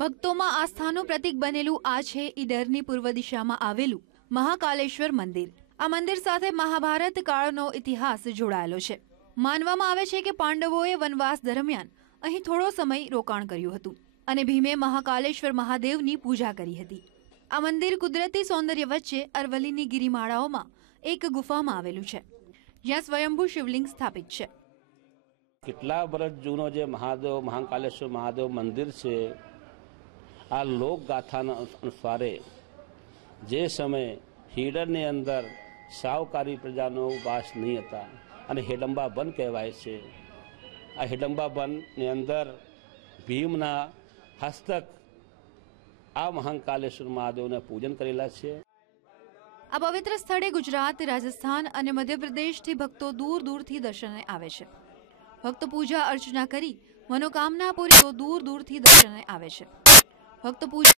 ભક્તોમાં આસ્થાનું પ્રતીક બનેલું આ છે ઈડરની પૂર્વ દિશામાં આવેલું મહાકાલેશ્વર મંદિર. આ મંદિર સાથે મહાભારત કાળનો ઇતિહાસ જોડાયેલો છે. માનવામાં આવે છે કે પાંડવોએ વનવાસ દરમિયાન અહીં થોડો સમય રોકાણ કર્યું હતું અને ભીમે મહાકાલેશ્વર મહાદેવની પૂજા કરી હતી. આ મંદિર કુદરતી સૌંદર્ય વચ્ચે અરવલ્લીની ગિરિમાળાઓમાં એક ગુફામાં આવેલું છે, જ્યાં સ્વયંભૂ શિવલિંગ સ્થાપિત છે. કેટલા વર્ષ જૂનો જે મહાદેવ, મહાકાલેશ્વર મહાદેવ મંદિર છે આ લોકગાથાના અનુસારે જે સમયે હીડરની અંદર સાવકારી પ્રજાનો વાસ નહીં હતા અને હેડંબા વન કહેવાય છે, આ હેડંબા વનની અંદર ભીમના હસ્તક આ મહાકાલેશ્વર મહાદેવને પૂજન કરેલા છે. આ પવિત્ર સ્થળે ગુજરાત, રાજસ્થાન અને મધ્યપ્રદેશથી ભક્તો દૂર દૂરથી દર્શને આવે છે. ભક્તો પૂજા અર્ચના કરી મનોકામના પૂરી દૂર દૂરથી દર્શને આવે છે. ફક્ત પૂછ